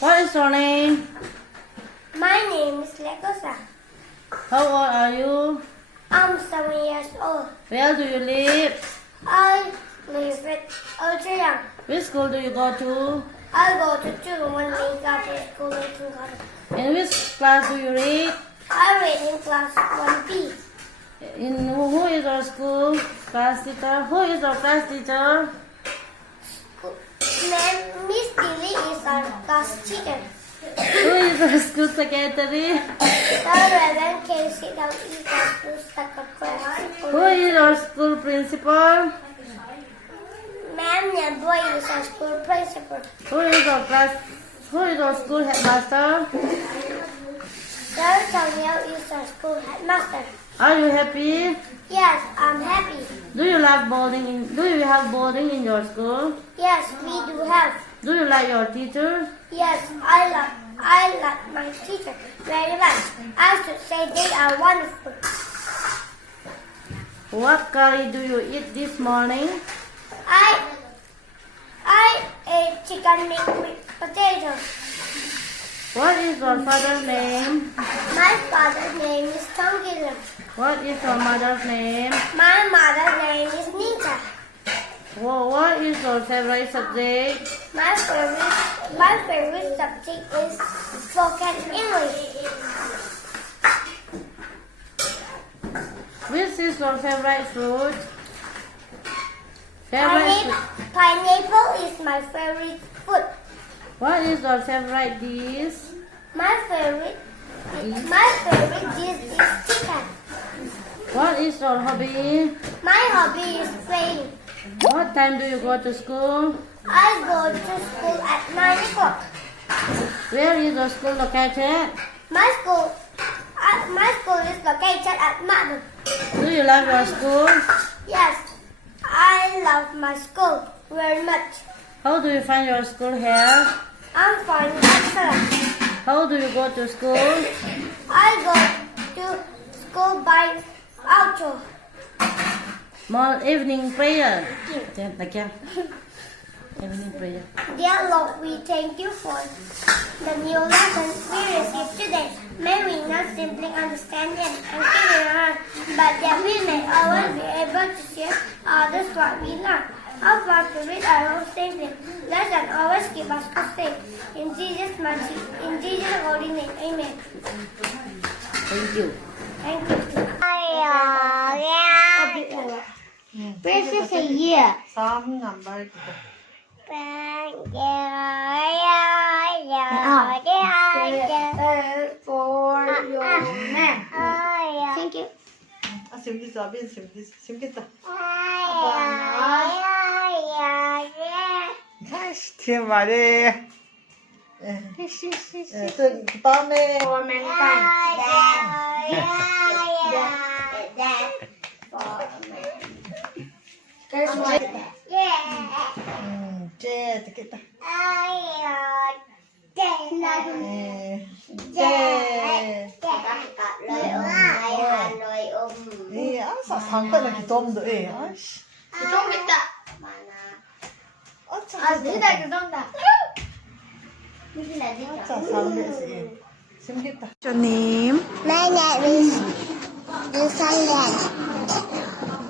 What is your name? My name is Lekosa. How old are you? I'm 7 years old. Where do you live? I live with Ajeh. Which school do you go to? I go to Chung when we got to school in kindergarten. In which class do you read? I read in class 1B. In who is your school class teacher? Who is your class teacher? Miss Billy is our class teacher. Who is your school secretary? The Reverend Casey down is our school secretary. Who is your school principal? Ma'am Boy is our school principal. Who is your school headmaster? Sir Daniel is our school headmaster. Are you happy? Yes, I'm happy. Do you have boarding in your school? Yes, we do have. Do you like your teacher? Yes, I like my teacher very much. I should say they are wonderful. What curry do you eat this morning? I ate chicken mixed with potato. What is your father's name? My father's name is Chung. What is your mother's name? My mother's name is Nita. What is your favorite subject? My favorite subject is spoken English. Which is your favorite fruit? Pineapple is my favorite food. What is your favorite dish? My favorite dish is chicken. What is your hobby? My hobby is playing. What time do you go to school? I go to school at 9 o'clock. Where is your school located? My school is located at Manu. Do you love your school? Yes, I love my school very much. How do you find your school here? I'm fine, excellent. How do you go to school? I go to school by auto. More evening prayer. Evening prayer. Dear Lord, we thank you for the new lesson we received today. May we not simply understand them and keep in our heart, but that we may always be able to share others what we learn. Help us to read our own safely. Let us always keep us safe. In Jesus' holy name, amen. Thank you. Thank you. This is a year. Some number. For your man. Thank you. 재밌겠다. Thiên vào đi. Từ tóm đi. For mankind. Cheh, kita. 상관은 기도하면 돼. 아이씨. 기도하겠다. Your name? My name is Lucian.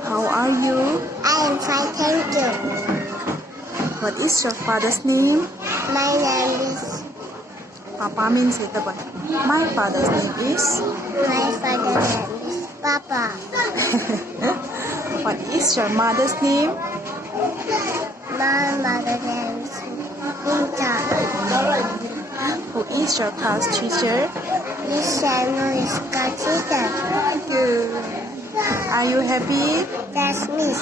How are you? I am fine, thank you. What is your father's name? My name is. Papa means it. My father's name is. My father's name is Papa. What is your mother's name? My mother's name is Nita. Who is your class teacher? Miss Samuel is teacher. Good. Are you happy? That's Miss.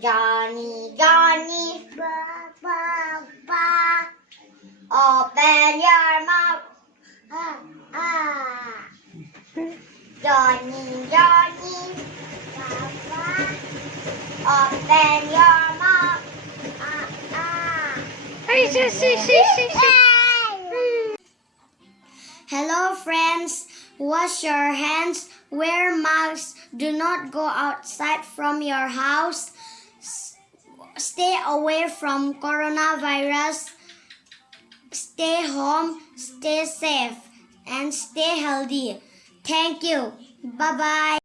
Johnny, Johnny, ba, ba, ba. Open your mouth. Johnny, Johnny, ba, ba. Open your mouth. Hello, friends. Wash your hands. Wear masks. Do not go outside from your house. stay away from coronavirus. Stay home, stay safe, and stay healthy. Thank you. Bye-bye.